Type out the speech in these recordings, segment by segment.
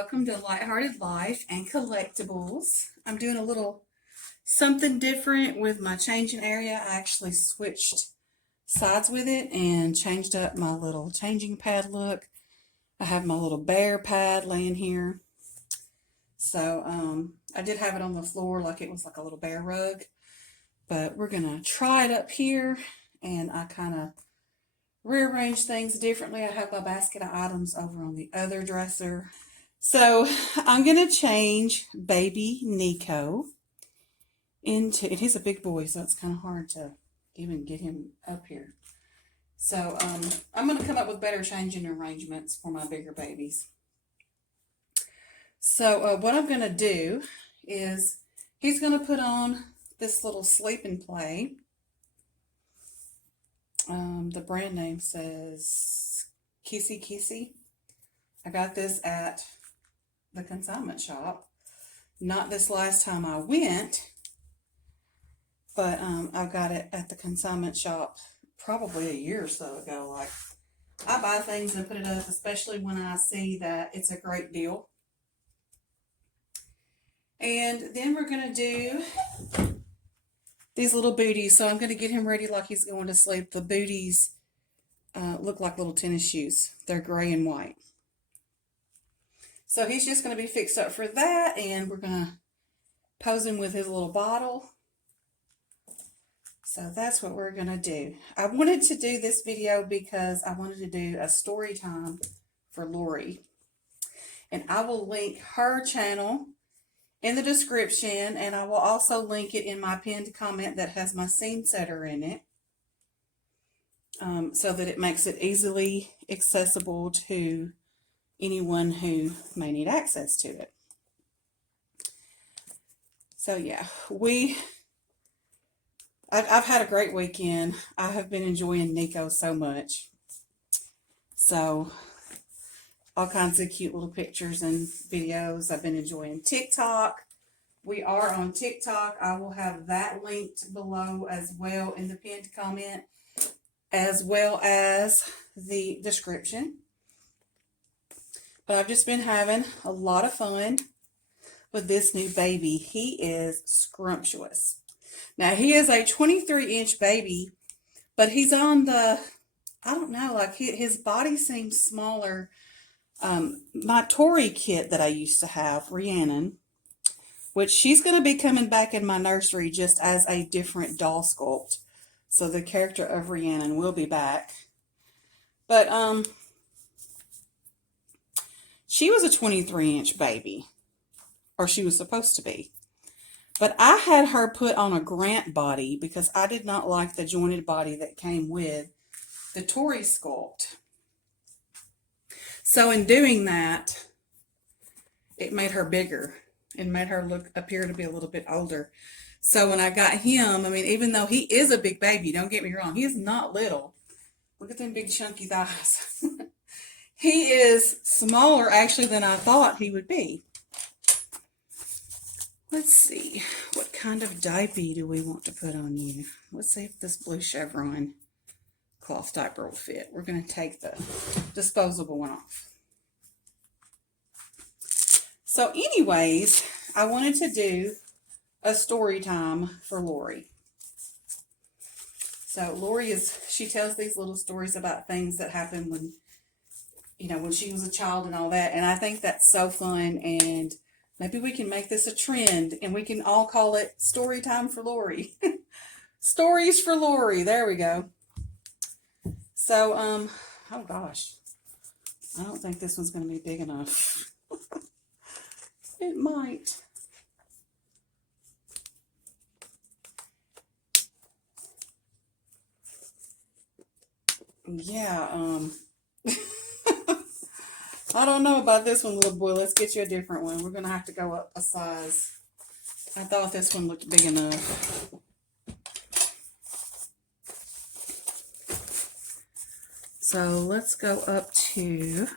welcome to Lighthearted Life and Collectibles. I'm doing a little something different with my changing area. I actually switched sides with it and changed up my little changing pad look. I have my little bear pad laying here. So I did have it on the floor like it was like a little bear rug, but we're going to try it up here, and I kind of rearrange things differently. I have my basket of items over on the other dresser. So I'm going to change baby Nico into, and he's a big boy, so it's kind of hard to even get him up here. So I'm going to come up with better changing arrangements for my bigger babies. So what I'm going to do is he's going to put on this little sleep and play. The brand name says Kissy Kissy. I got this at the consignment shop. Not this last time I went, but I got it at the consignment shop probably a year or so ago. Like, I buy things and put it up, especially when I see that it's a great deal. And then we're going to do these little booties. So I'm going to get him ready like he's going to sleep. The booties look like little tennis shoes. They're gray and white. So he's just going to be fixed up for that, and we're going to pose him with his little bottle. So that's what we're going to do. I wanted to do this video because I wanted to do a story time for Lori. And I will link her channel in the description, and I will also link it in my pinned comment that has my scene setter in it, so that it makes it easily accessible to anyone who may need access to it. So yeah, I've had a great weekend. I have been enjoying Nico so much. So all kinds of cute little pictures and videos. I've been enjoying TikTok. We are on TikTok. I will have that linked below as well in the pinned comment, as well as the description. But I've just been having a lot of fun with this new baby. He is scrumptious. Now, he is a 23-inch baby, but he's on the, I don't know, like his body seems smaller. My Tori kit that I used to have, Rhiannon, which she's going to be coming back in my nursery just as a different doll sculpt. So the character of Rhiannon will be back. But she was a 23-inch baby, or she was supposed to be. But I had her put on a Grant body because I did not like the jointed body that came with the Tori sculpt. So in doing that, it made her bigger and made her appear to be a little bit older. So when I got him, I mean, even though he is a big baby, don't get me wrong, he is not little. Look at them big chunky thighs. He is smaller actually than I thought he would be. Let's see, what kind of diaper do we want to put on you? Let's see if this blue chevron cloth diaper will fit. We're going to take the disposable one off. So anyways, I wanted to do a story time for Lori. So Lori she tells these little stories about things that happened when, when she was a child and all that. And I think that's so fun, and maybe we can make this a trend, and we can all call it Story Time for Lori. Stories for Lori. There we go. So, oh gosh. I don't think this one's going to be big enough. It might. Yeah, I don't know about this one, little boy. Let's get you a different one. We're going to have to go up a size. I thought this one looked big enough. So let's go up to,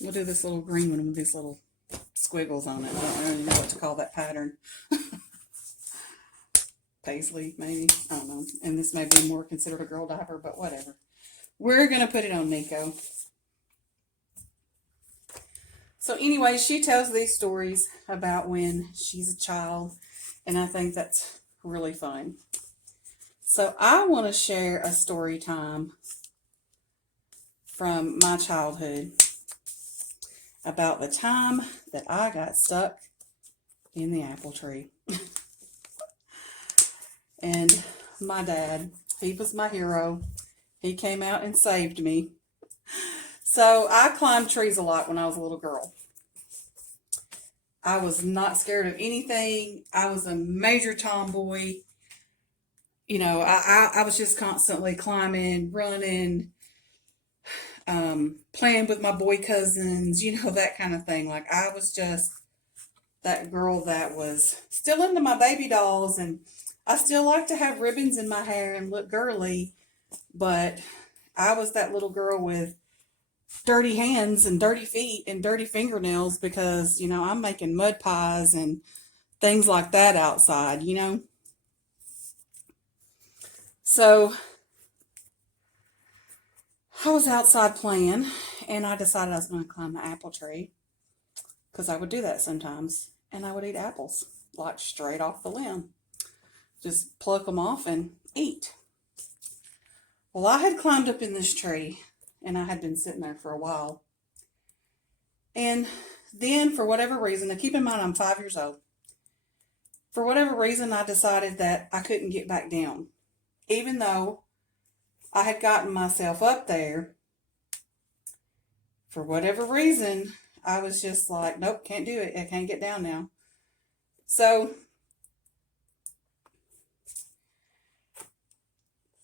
we'll do this little green one with these little squiggles on it. I don't really know what to call that pattern. Paisley, maybe. I don't know. And this may be more considered a girl diaper, but whatever. we're going to put it on Nico. So anyway, she tells these stories about when she's a child, and I think that's really fun. So I want to share a story time from my childhood about the time that I got stuck in the apple tree. And my dad, he was my hero. He came out and saved me. So I climbed trees a lot when I was a little girl. I was not scared of anything. I was a major tomboy. You know, I was just constantly climbing, running, playing with my boy cousins, you know, that kind of thing. Like, I was just that girl that was still into my baby dolls, and I still like to have ribbons in my hair and look girly, but I was that little girl with dirty hands and dirty feet and dirty fingernails because, you know, I'm making mud pies and things like that outside, you know. So I was outside playing, and I decided I was going to climb the apple tree because I would do that sometimes, and I would eat apples like straight off the limb. Just pluck them off and eat. Well, I had climbed up in this tree, and I had been sitting there for a while. And then, for whatever reason, now keep in mind I'm 5 years old. For whatever reason, I decided that I couldn't get back down. Even though I had gotten myself up there, for whatever reason, I was just like, nope, can't do it. I can't get down now. So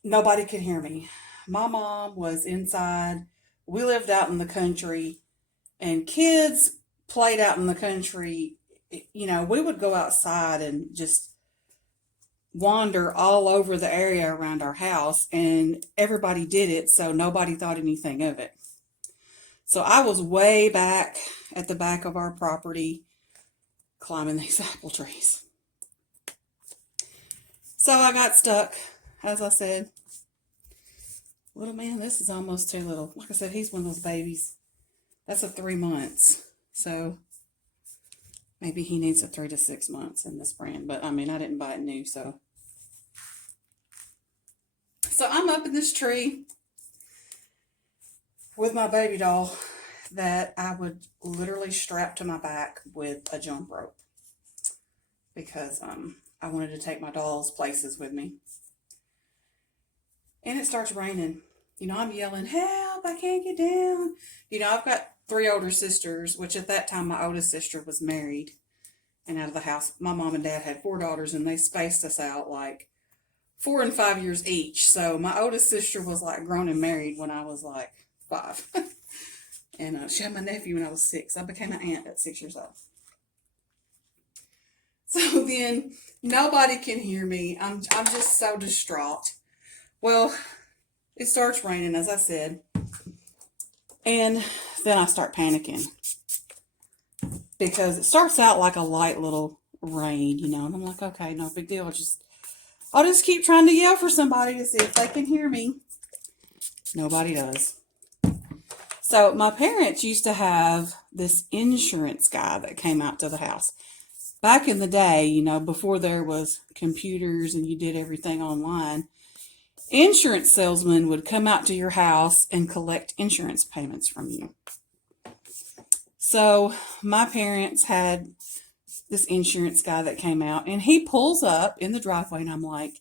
nobody could hear me. My mom was inside. We lived out in the country, and kids played out in the country. You know, we would go outside and just wander all over the area around our house, and everybody did it, so nobody thought anything of it. So I was way back at the back of our property climbing these apple trees. So I got stuck, as I said. Little man, this is almost too little. Like I said, he's one of those babies. That's a 3 months. So maybe he needs a 3 to 6 months in this brand. But I mean, I didn't buy it new, so. So I'm up in this tree with my baby doll that I would literally strap to my back with a jump rope because I wanted to take my dolls places with me. And it starts raining. You know, I'm yelling, help, I can't get down. You know, I've got 3 older sisters, which at that time my oldest sister was married and out of the house. My mom and dad had 4 daughters, and they spaced us out like 4 and 5 years each. So my oldest sister was like grown and married when I was like 5. And she had my nephew when I was 6. I became an aunt at 6 years old. So then nobody can hear me. I'm just so distraught. Well, it starts raining, as I said, and then I start panicking because it starts out like a light little rain, you know, and I'm like, okay, no big deal. I'll just keep trying to yell for somebody to see if they can hear me. Nobody does. So my parents used to have this insurance guy that came out to the house. Back in the day, you know, before there was computers and you did everything online, insurance salesmen would come out to your house and collect insurance payments from you. So my parents had this insurance guy that came out, and he pulls up in the driveway, and I'm like,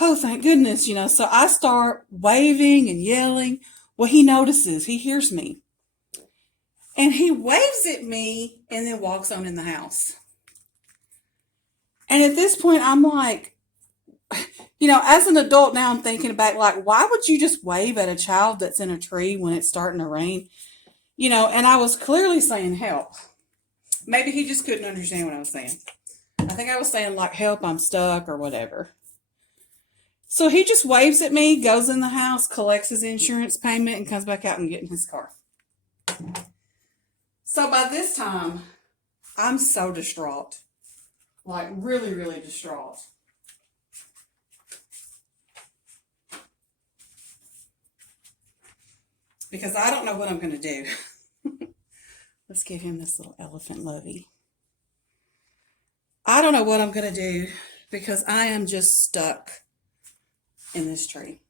oh, thank goodness, you know. So I start waving and yelling. Well, he notices, he hears me, and he waves at me and then walks on in the house. And at this point, I'm like, you know, as an adult now, I'm thinking about, like, why would you just wave at a child that's in a tree when it's starting to rain? You know, and I was clearly saying help. Maybe he just couldn't understand what I was saying. I think I was saying, like, help, I'm stuck or whatever. So he just waves at me, goes in the house, collects his insurance payment, and comes back out and gets in his car. So by this time, I'm so distraught. Like, really, really distraught. because I don't know what I'm going to do. Let's give him this little elephant lovey. I don't know what I'm going to do because I am just stuck in this tree.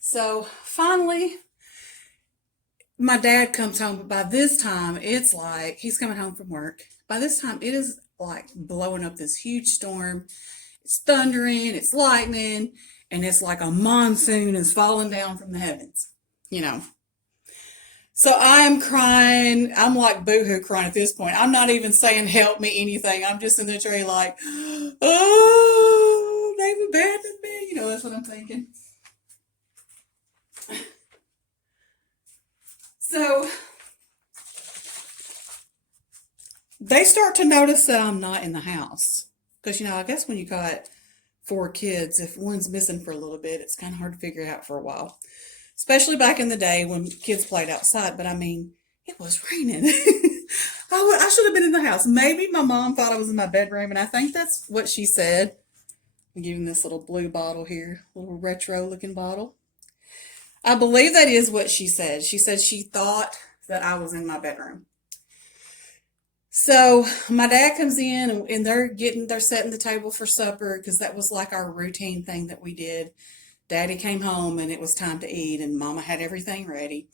So finally, my dad comes home, but by this time, it's like he's coming home from work. By this time, it is like blowing up this huge storm. It's thundering, it's lightning, and it's like a monsoon is falling down from the heavens, you know. So I'm crying. I'm like boohoo crying at this point. I'm not even saying help me anything. I'm just in the tree like, oh, they've abandoned me. You know, that's what I'm thinking. So they start to notice that I'm not in the house. Because, you know, I guess when you got 4 kids, if one's missing for a little bit, it's kind of hard to figure it out for a while. Especially back in the day when kids played outside. But I mean, it was raining. I should have been in the house. Maybe my mom thought I was in my bedroom, and I think that's what she said. I'm giving this little blue bottle here, a little retro looking bottle. I believe that is what she said. She said she thought that I was in my bedroom. So my dad comes in and they're setting the table for supper because that was like our routine thing that we did. Daddy came home and it was time to eat and Mama had everything ready.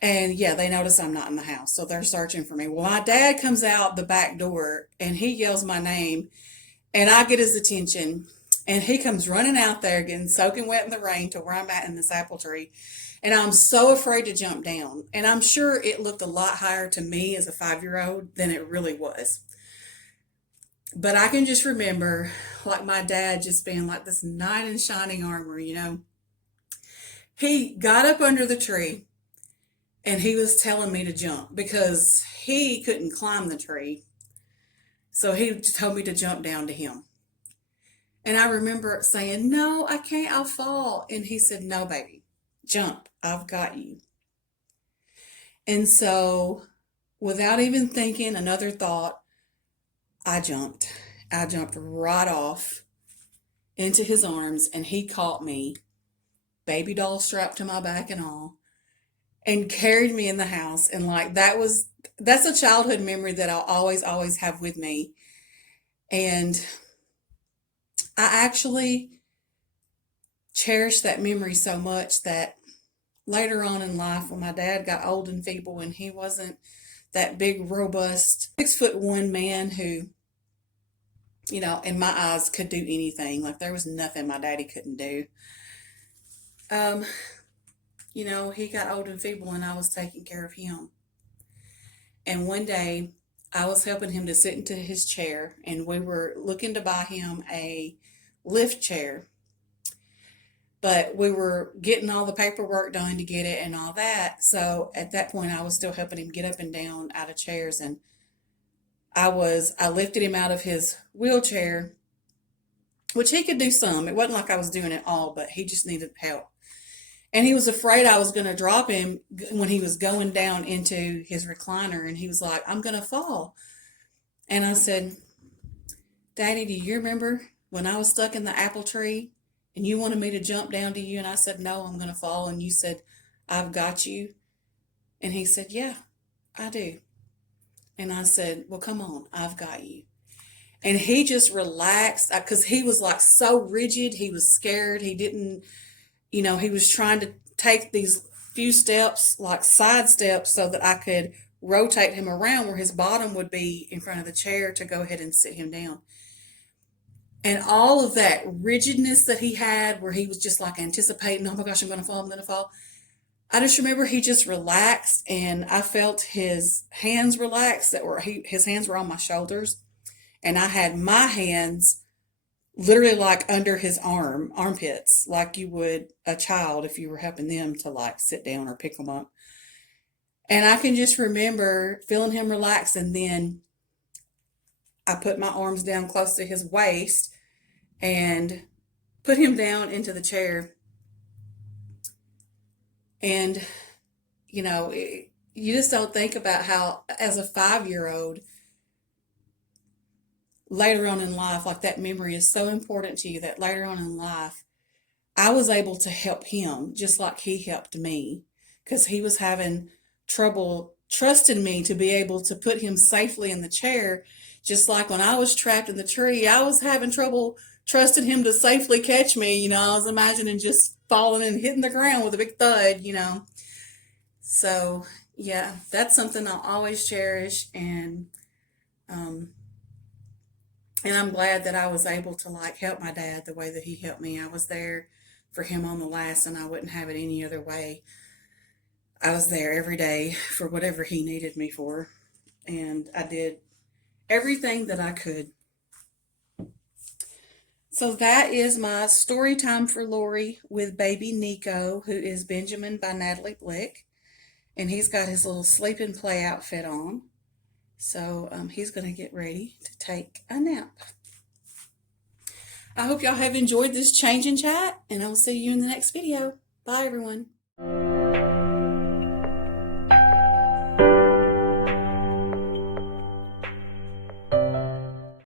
And yeah, they notice I'm not in the house. So they're searching for me. Well, my dad comes out the back door and he yells my name and I get his attention and he comes running out there getting soaking wet in the rain to where I'm at in this apple tree. And I'm so afraid to jump down. And I'm sure it looked a lot higher to me as a 5-year-old than it really was. But I can just remember like my dad just being like this knight in shining armor, you know. He got up under the tree and he was telling me to jump because he couldn't climb the tree. So he told me to jump down to him. And I remember saying, no, I can't, I'll fall. And he said, no, baby, jump, I've got you. And so without even thinking another thought, I jumped. I jumped right off into his arms and he caught me, baby doll strapped to my back and all, and carried me in the house. And like that's a childhood memory that I'll always have with me. And I actually cherish that memory so much that later on in life, when my dad got old and feeble and he wasn't that big, robust, 6'1" man who, you know, in my eyes could do anything. Like there was nothing my daddy couldn't do. You know, he got old and feeble and I was taking care of him. And one day I was helping him to sit into his chair and we were looking to buy him a lift chair. But we were getting all the paperwork done to get it and all that. So at that point I was still helping him get up and down out of chairs and I lifted him out of his wheelchair, which he could do some. It wasn't like I was doing it all, but he just needed help. And he was afraid I was going to drop him when he was going down into his recliner. And he was like, I'm going to fall. And I said, Daddy, do you remember when I was stuck in the apple tree and you wanted me to jump down to you? And I said, no, I'm going to fall. And you said, I've got you. And he said, yeah, I do. And I said, well, come on, I've got you. And he just relaxed because he was like so rigid. He was scared. He didn't, you know, he was trying to take these few steps, like side steps, so that I could rotate him around where his bottom would be in front of the chair to go ahead and sit him down. And all of that rigidness that he had, where he was just like anticipating, oh my gosh, I'm going to fall, I'm going to fall. I just remember he just relaxed and I felt his hands relax his hands were on my shoulders and I had my hands literally like under his armpits, like you would a child if you were helping them to like sit down or pick them up. And I can just remember feeling him relax. And then I put my arms down close to his waist and put him down into the chair. And, you know, you just don't think about how, as a 5-year-old, later on in life, like that memory is so important to you that later on in life, I was able to help him just like he helped me, because he was having trouble trusting me to be able to put him safely in the chair. Just like when I was trapped in the tree, I was having trouble trusting him to safely catch me. I was imagining just falling and hitting the ground with a big thud. So, yeah, that's something I'll always cherish. Um, and I'm glad that I was able to like help my dad the way that he helped me. I was there for him on the last, and I wouldn't have it any other way. I was there every day for whatever he needed me for, and I did everything that I could. So that is my story time for Lori with baby Nico, who is Benjamin by Natali Blick, and he's got his little sleep and play outfit on. So he's going to get ready to take a nap. I hope y'all have enjoyed this change and chat, and I'll see you in the next video. Bye, everyone.